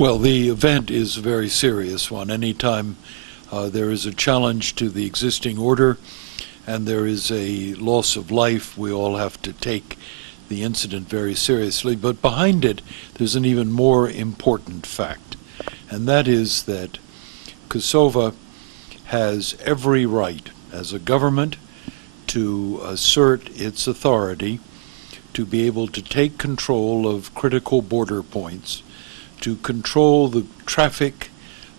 Well, the event is a very serious one. Anytime there is a challenge to the existing order and there is a loss of life, we all have to take the incident very seriously. But behind it, there's an even more important fact, and that is that Kosovo has every right as a government to assert its authority, to be able to take control of critical border points, to control the traffic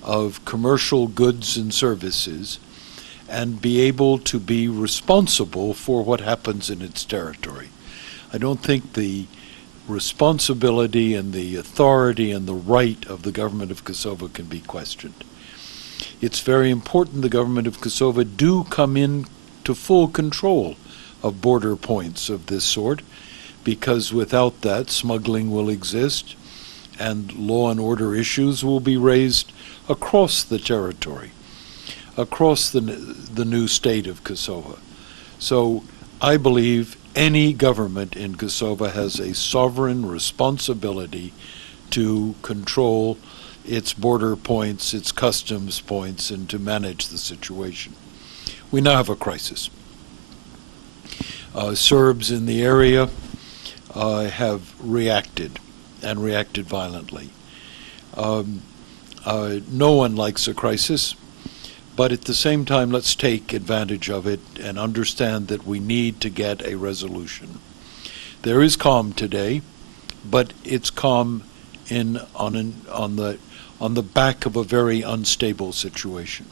of commercial goods and services, and be able to be responsible for what happens in its territory. I don't think the responsibility and the authority and the right of the government of Kosovo can be questioned. It's very important the government of Kosovo do come in to full control of border points of this sort, because without that, smuggling will exist and law and order issues will be raised across the territory, across the new state of Kosovo. So I believe any government in Kosovo has a sovereign responsibility to control its border points, its customs points, and to manage the situation. We now have a crisis. Serbs in the area have reacted, and reacted violently. No one likes a crisis, but at the same time, let's take advantage of it and understand that we need to get a resolution. There is calm today, but it's calm on the back of a very unstable situation.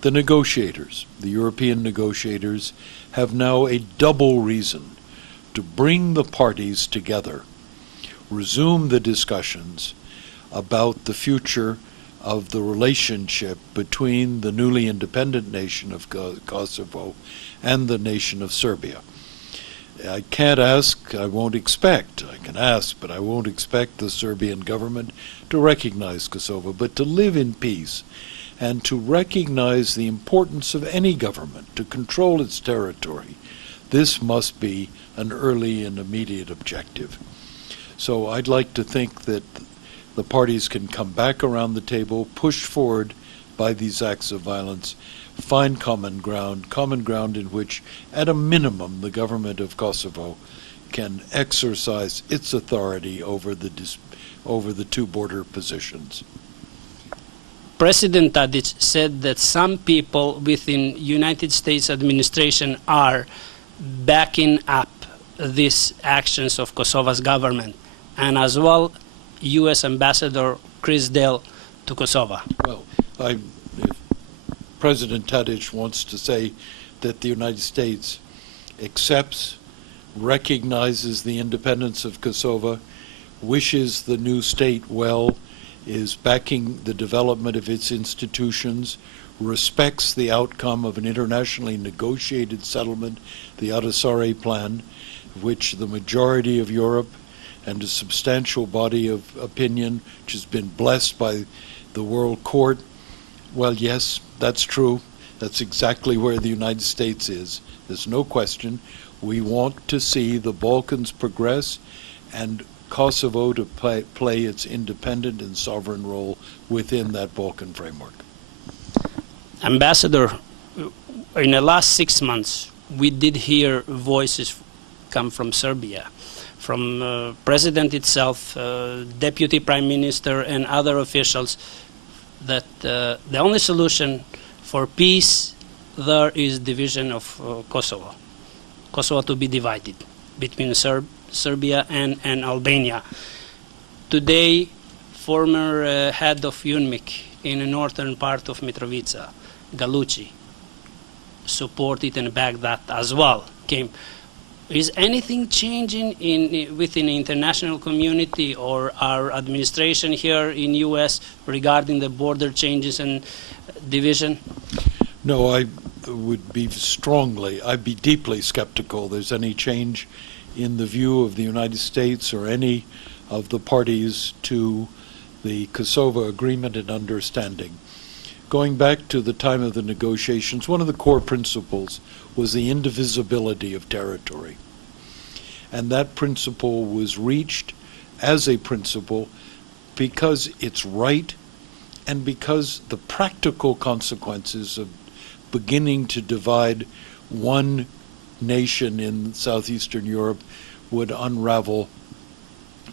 The negotiators, the European negotiators, have now a double reason to bring the parties together, resume the discussions about the future of the relationship between the newly independent nation of Kosovo and the nation of Serbia. I can't ask, I won't expect, I can ask, but I won't expect the Serbian government to recognize Kosovo, but to live in peace and to recognize the importance of any government to control its territory. This must be an early and immediate objective. So I'd like to think that the parties can come back around the table, push forward by these acts of violence, find common ground in which, at a minimum, the government of Kosovo can exercise its authority over the two border positions. President Tadic said that some people within United States administration are backing up these actions of Kosovo's government, and as well U.S. Ambassador Chris Dale to Kosovo. Well, if President Tadic wants to say that the United States accepts, recognizes the independence of Kosovo, wishes the new state well, is backing the development of its institutions, respects the outcome of an internationally negotiated settlement, the Ahtisaari Plan, which the majority of Europe and a substantial body of opinion, which has been blessed by the World Court. Well, yes, that's true. That's exactly where the United States is. There's no question. We want to see the Balkans progress and Kosovo to play its independent and sovereign role within that Balkan framework. Ambassador, in the last 6 months, we did hear voices come from Serbia, from President itself, Deputy Prime Minister, and other officials, that the only solution for peace there is division of Kosovo. Kosovo to be divided between Serbia and Albania. Today, former head of UNMIK in the northern part of Mitrovica, Galucci, supported and backed that as well. Is anything changing within the international community or our administration here in U.S. regarding the border changes and division? No, I'd be deeply skeptical there's any change in the view of the United States or any of the parties to the Kosovo Agreement and Understanding. Going back to the time of the negotiations, one of the core principles was the indivisibility of territory. And that principle was reached as a principle because it's right and because the practical consequences of beginning to divide one nation in southeastern Europe would unravel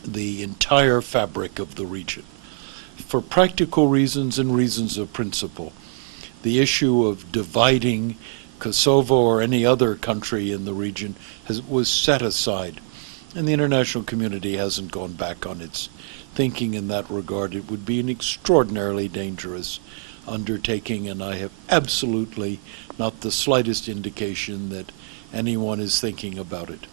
the entire fabric of the region. For practical reasons and reasons of principle, the issue of dividing Kosovo or any other country in the region was set aside, and the international community hasn't gone back on its thinking in that regard. It would be an extraordinarily dangerous undertaking, and I have absolutely not the slightest indication that anyone is thinking about it.